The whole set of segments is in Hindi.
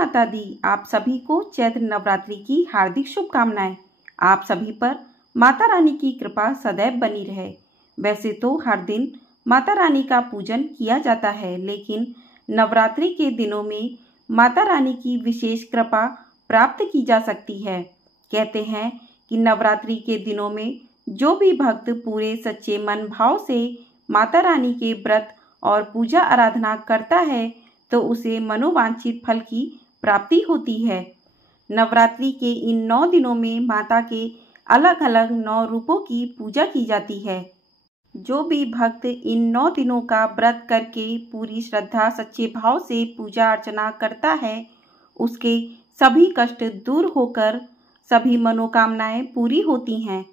माता दी, आप सभी को चैत्र नवरात्रि की हार्दिक शुभकामनाएं। आप सभी पर माता रानी की कृपा सदैव बनी रहे। वैसे तो हर दिन माता रानी का पूजन किया जाता है, लेकिन नवरात्रि के दिनों में माता रानी की विशेष कृपा प्राप्त की जा सकती है। कहते हैं कि नवरात्रि के दिनों में जो भी भक्त पूरे सच्चे मन भाव से माता रानी के व्रत और पूजा आराधना करता है तो उसे मनोवांछित फल की प्राप्ति होती है। नवरात्रि के इन 9 दिनों में माता के अलग अलग 9 रूपों की पूजा की जाती है। जो भी भक्त इन 9 दिनों का व्रत करके पूरी श्रद्धा सच्चे भाव से पूजा अर्चना करता है, उसके सभी कष्ट दूर होकर सभी मनोकामनाएं पूरी होती हैं।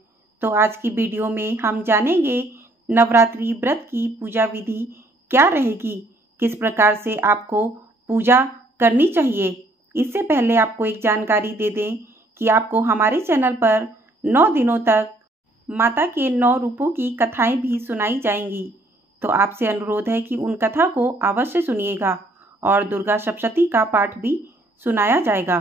तो आज की वीडियो में हम जानेंगे नवरात्रि व्रत की पूजा विधि क्या रहेगी, किस प्रकार से आपको पूजा करनी चाहिए। इससे पहले आपको एक जानकारी दे दें कि आपको हमारे चैनल पर 9 दिनों तक माता के 9 रूपों की कथाएं भी सुनाई जाएंगी। तो आपसे अनुरोध है कि उन कथा को अवश्य सुनिएगा और दुर्गा सप्तशती का पाठ भी सुनाया जाएगा।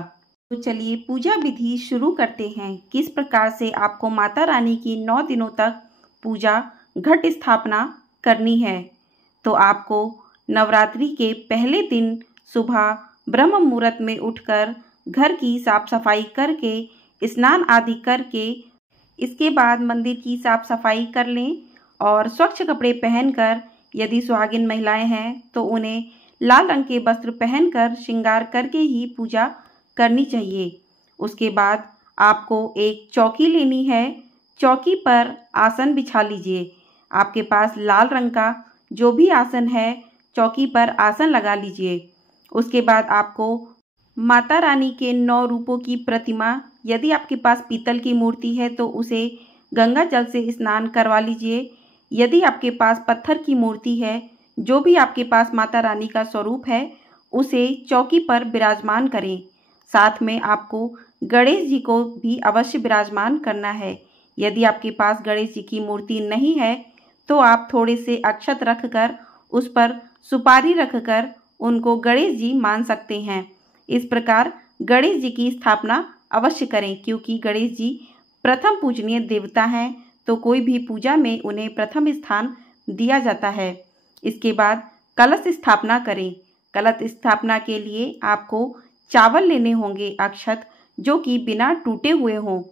तो चलिए पूजा विधि शुरू करते हैं। किस प्रकार से आपको माता रानी की 9 दिनों तक पूजा घट स्थापना करनी है। तो आपको नवरात्रि के पहले दिन सुबह ब्रह्म मुहूर्त में उठकर घर की साफ सफाई करके स्नान आदि करके इसके बाद मंदिर की साफ सफाई कर लें और स्वच्छ कपड़े पहनकर, यदि सुहागिन महिलाएं हैं तो उन्हें लाल रंग के वस्त्र पहनकर श्रृंगार करके ही पूजा करनी चाहिए। उसके बाद आपको एक चौकी लेनी है। चौकी पर आसन बिछा लीजिए। आपके पास लाल रंग का जो भी आसन है, चौकी पर आसन लगा लीजिए। उसके बाद आपको माता रानी के 9 रूपों की प्रतिमा, यदि आपके पास पीतल की मूर्ति है तो उसे गंगा जल से स्नान करवा लीजिए। यदि आपके पास पत्थर की मूर्ति है, जो भी आपके पास माता रानी का स्वरूप है, उसे चौकी पर विराजमान करें। साथ में आपको गणेश जी को भी अवश्य विराजमान करना है। यदि आपके पास गणेश जी की मूर्ति नहीं है तो आप थोड़े से अक्षत रखकर उस पर सुपारी रखकर उनको गणेश जी मान सकते हैं। इस प्रकार गणेश जी की स्थापना अवश्य करें, क्योंकि गणेश जी प्रथम पूजनीय देवता हैं, तो कोई भी पूजा में उन्हें प्रथम स्थान दिया जाता है। इसके बाद कलश स्थापना करें। कलश स्थापना के लिए आपको चावल लेने होंगे, अक्षत, जो कि बिना टूटे हुए हों।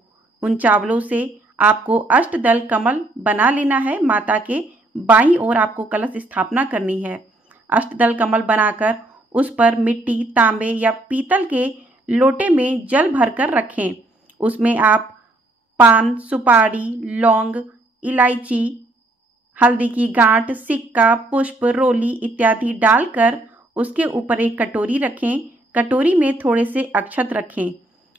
उन चावलों से आपको अष्टदल कमल बना लेना है। माता के बाईं ओर आपको कलश स्थापना करनी है। अष्टदल कमल बनाकर उस पर मिट्टी, तांबे या पीतल के लोटे में जल भरकर रखें। उसमें आप पान, सुपारी, लौंग, इलायची, हल्दी की गांठ, सिक्का, पुष्प, रोली इत्यादि डालकर उसके ऊपर एक कटोरी रखें। कटोरी में थोड़े से अक्षत रखें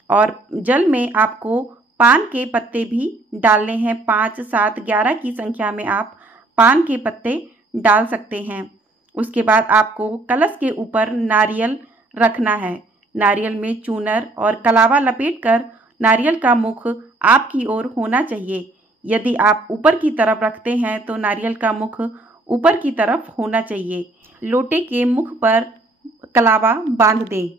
और जल में आपको पान के पत्ते भी डालने हैं। 5, 7, 11 की संख्या में आप पान के पत्ते डाल सकते हैं। उसके बाद आपको कलश के ऊपर नारियल रखना है। नारियल में चूनर और कलावा लपेटकर नारियल का मुख आपकी ओर होना चाहिए। यदि आप ऊपर की तरफ रखते हैं तो नारियल का मुख ऊपर की तरफ होना चाहिए। लोटे के मुख पर कलावा बांध दें।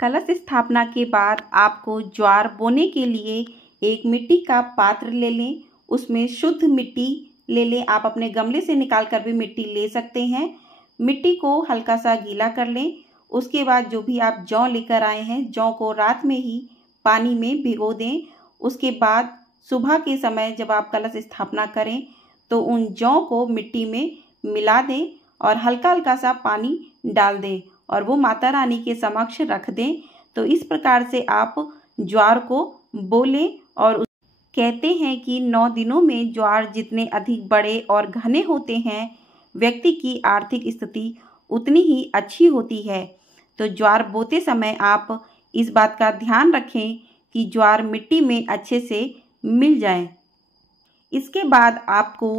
कलश स्थापना के बाद आपको ज्वार बोने के लिए एक मिट्टी का पात्र ले लें। उसमें शुद्ध मिट्टी ले लें। आप अपने गमले से निकाल कर भी मिट्टी ले सकते हैं। मिट्टी को हल्का सा गीला कर लें। उसके बाद जो भी आप जौ लेकर आए हैं, जौ को रात में ही पानी में भिगो दें। उसके बाद सुबह के समय जब आप कलश स्थापना करें तो उन जौ को मिट्टी में मिला दें और हल्का हल्का सा पानी डाल दें और वो माता रानी के समक्ष रख दें। तो इस प्रकार से आप ज्वार को बोलें। और कहते हैं कि 9 दिनों में ज्वार जितने अधिक बड़े और घने होते हैं, व्यक्ति की आर्थिक स्थिति उतनी ही अच्छी होती है। तो ज्वार बोते समय आप इस बात का ध्यान रखें कि ज्वार मिट्टी में अच्छे से मिल जाए। इसके बाद आपको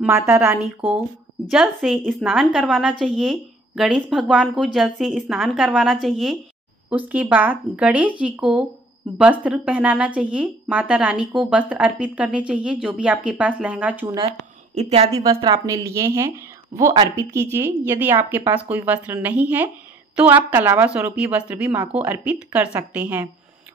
माता रानी को जल से स्नान करवाना चाहिए। गणेश भगवान को जल से स्नान करवाना चाहिए। उसके बाद गणेश जी को वस्त्र पहनाना चाहिए। माता रानी को वस्त्र अर्पित करने चाहिए। जो भी आपके पास लहंगा, चूनर इत्यादि वस्त्र आपने लिए हैं वो अर्पित कीजिए। यदि आपके पास कोई वस्त्र नहीं है तो आप कलावा स्वरूपी वस्त्र भी माँ को अर्पित कर सकते हैं।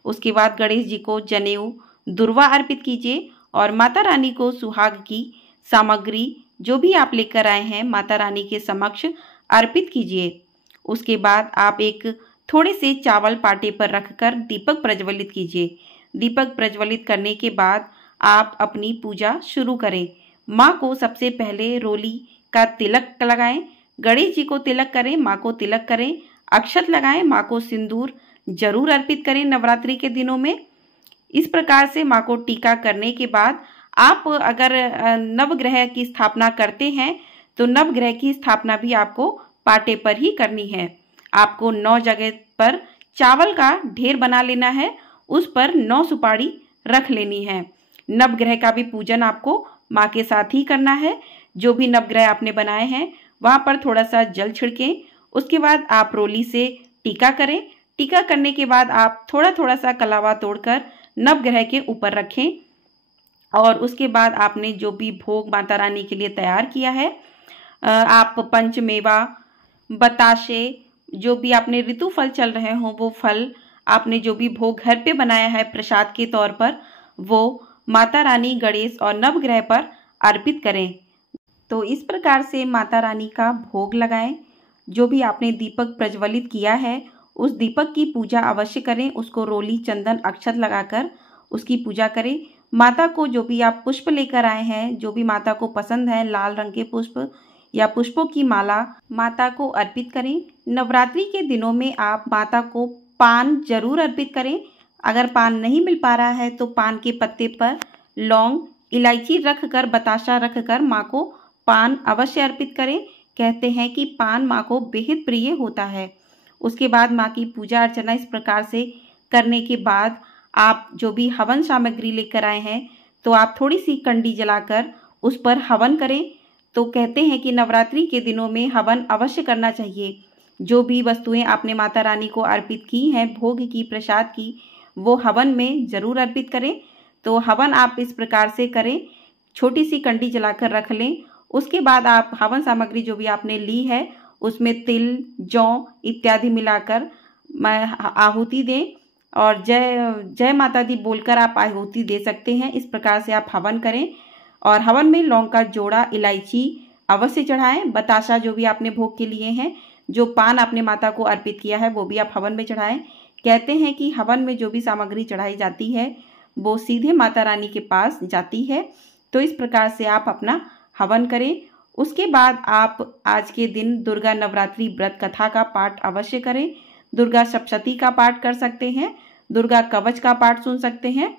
उसके बाद गणेश जी को जनेऊ, दुर्वा अर्पित कीजिए और माता रानी को सुहाग की सामग्री जो भी आप लेकर आए हैं माता रानी के समक्ष अर्पित कीजिए। उसके बाद आप एक थोड़े से चावल पाटे पर रखकर दीपक प्रज्वलित कीजिए। दीपक प्रज्वलित करने के बाद आप अपनी पूजा शुरू करें। माँ को सबसे पहले रोली का तिलक लगाएं, गणेश जी को तिलक करें, माँ को तिलक करें, अक्षत लगाएं, माँ को सिंदूर जरूर अर्पित करें नवरात्रि के दिनों में। इस प्रकार से माँ को टीका करने के बाद आप अगर नवग्रह की स्थापना करते हैं तो नवग्रह की स्थापना भी आपको पाटे पर ही करनी है। आपको 9 जगह पर चावल का ढेर बना लेना है, उस पर 9 सुपारी रख लेनी है। नवग्रह का भी पूजन आपको माँ के साथ ही करना है। जो भी नवग्रह आपने बनाए हैं वहाँ पर थोड़ा सा जल छिड़कें। उसके बाद आप रोली से टीका करें। टीका करने के बाद आप थोड़ा थोड़ा सा कलावा तोड़कर नवग्रह के ऊपर रखें और उसके बाद आपने जो भी भोग माता रानी के लिए तैयार किया है, आप पंचमेवा, बताशे, जो भी आपने ऋतु फल चल रहे हों वो फल, आपने जो भी भोग घर पे बनाया है प्रसाद के तौर पर, वो माता रानी, गणेश और नवग्रह पर अर्पित करें। तो इस प्रकार से माता रानी का भोग लगाएं। जो भी आपने दीपक प्रज्वलित किया है उस दीपक की पूजा अवश्य करें। उसको रोली, चंदन, अक्षत लगाकर उसकी पूजा करें। माता को जो भी आप पुष्प लेकर आए हैं, जो भी माता को पसंद है, लाल रंग के पुष्प या पुष्पों की माला माता को अर्पित करें। नवरात्रि के दिनों में आप माता को पान जरूर अर्पित करें। अगर पान नहीं मिल पा रहा है तो पान के पत्ते पर लौंग, इलायची रखकर, बताशा रखकर माँ को पान अवश्य अर्पित करें। कहते हैं कि पान माँ को बेहद प्रिय होता है। उसके बाद माँ की पूजा अर्चना इस प्रकार से करने के बाद आप जो भी हवन सामग्री लेकर आए हैं तो आप थोड़ी सी कंडी जलाकर उस पर हवन करें। तो कहते हैं कि नवरात्रि के दिनों में हवन अवश्य करना चाहिए। जो भी वस्तुएं आपने माता रानी को अर्पित की हैं, भोग की, प्रसाद की, वो हवन में ज़रूर अर्पित करें। तो हवन आप इस प्रकार से करें, छोटी सी कंडी जलाकर रख लें। उसके बाद आप हवन सामग्री जो भी आपने ली है उसमें तिल, जौ इत्यादि मिलाकर आहुति दें और जय माता दी बोलकर आप आहुति दे सकते हैं। इस प्रकार से आप हवन करें और हवन में लौंग का जोड़ा, इलायची अवश्य चढ़ाएं। बताशा जो भी आपने भोग के लिए हैं, जो पान आपने माता को अर्पित किया है वो भी आप हवन में चढ़ाएं। कहते हैं कि हवन में जो भी सामग्री चढ़ाई जाती है वो सीधे माता रानी के पास जाती है। तो इस प्रकार से आप अपना हवन करें। उसके बाद आप आज के दिन दुर्गा नवरात्रि व्रत कथा का पाठ अवश्य करें। दुर्गा सप्तशती का पाठ कर सकते हैं, दुर्गा कवच का पाठ सुन सकते हैं।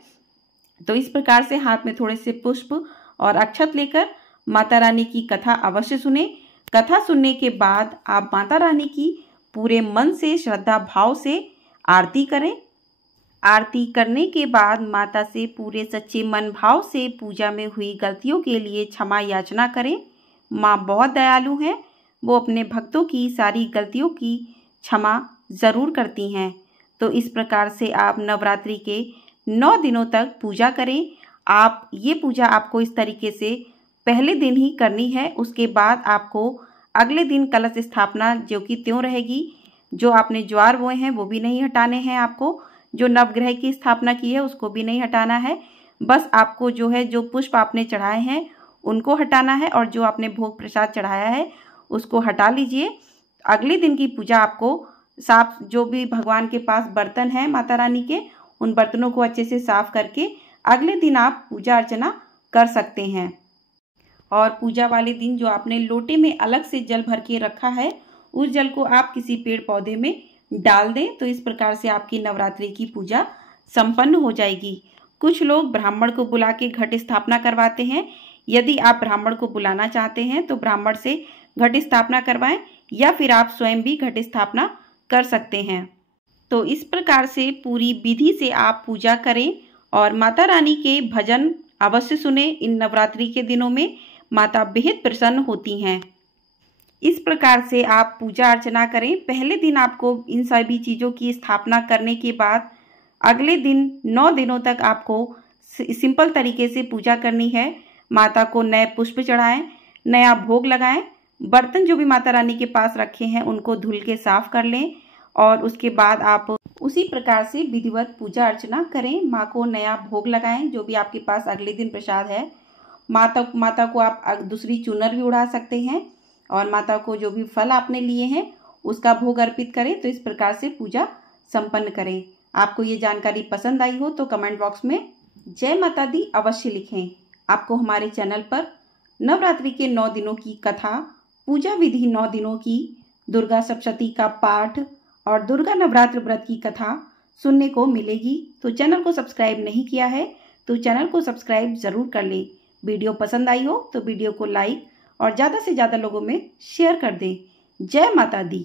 तो इस प्रकार से हाथ में थोड़े से पुष्प और अक्षत लेकर माता रानी की कथा अवश्य सुने। कथा सुनने के बाद आप माता रानी की पूरे मन से, श्रद्धा भाव से आरती करें। आरती करने के बाद माता से पूरे सच्चे मन भाव से पूजा में हुई गलतियों के लिए क्षमा याचना करें। माँ बहुत दयालु हैं, वो अपने भक्तों की सारी गलतियों की क्षमा ज़रूर करती हैं। तो इस प्रकार से आप नवरात्रि के 9 दिनों तक पूजा करें। आप ये पूजा आपको इस तरीके से पहले दिन ही करनी है। उसके बाद आपको अगले दिन कलश स्थापना जो कि त्यों रहेगी। जो आपने ज्वार बोए हैं वो भी नहीं हटाने हैं आपको, जो नवग्रह की स्थापना की है उसको भी नहीं हटाना है। बस आपको जो है, जो पुष्प आपने चढ़ाए हैं उनको हटाना है और जो आपने भोग प्रसाद चढ़ाया है उसको हटा लीजिए। अगले दिन की पूजा आपको साफ, जो भी भगवान के पास बर्तन हैं माता रानी के, उन बर्तनों को अच्छे से साफ करके अगले दिन आप पूजा अर्चना कर सकते हैं। और पूजा वाले दिन जो आपने लोटे में अलग से जल भर के रखा है उस जल को आप किसी पेड़ पौधे में डाल दें। तो इस प्रकार से आपकी नवरात्रि की पूजा संपन्न हो जाएगी। कुछ लोग ब्राह्मण को बुला के घट स्थापना करवाते हैं। यदि आप ब्राह्मण को बुलाना चाहते हैं तो ब्राह्मण से घट स्थापना करवाएं या फिर आप स्वयं भी घट स्थापना कर सकते हैं। तो इस प्रकार से पूरी विधि से आप पूजा करें और माता रानी के भजन अवश्य सुने। इन नवरात्रि के दिनों में माता बेहद प्रसन्न होती हैं। इस प्रकार से आप पूजा अर्चना करें। पहले दिन आपको इन सभी चीज़ों की स्थापना करने के बाद अगले दिन 9 दिनों तक आपको सिंपल तरीके से पूजा करनी है। माता को नए पुष्प चढ़ाएं, नया भोग लगाएं, बर्तन जो भी माता रानी के पास रखे हैं उनको धुल के साफ कर लें और उसके बाद आप उसी प्रकार से विधिवत पूजा अर्चना करें। माँ को नया भोग लगाएं, जो भी आपके पास अगले दिन प्रसाद है। माता को आप दूसरी चूनर भी उड़ा सकते हैं और माता को जो भी फल आपने लिए हैं उसका भोग अर्पित करें। तो इस प्रकार से पूजा संपन्न करें। आपको ये जानकारी पसंद आई हो तो कमेंट बॉक्स में जय माता दी अवश्य लिखें। आपको हमारे चैनल पर नवरात्रि के 9 दिनों की कथा, पूजा विधि 9 दिनों की, दुर्गा सप्तशती का पाठ और दुर्गा नवरात्र व्रत की कथा सुनने को मिलेगी। तो चैनल को सब्सक्राइब नहीं किया है तो चैनल को सब्सक्राइब ज़रूर कर लें। वीडियो पसंद आई हो तो वीडियो को लाइक और ज़्यादा से ज़्यादा लोगों में शेयर कर दें। जय माता दी।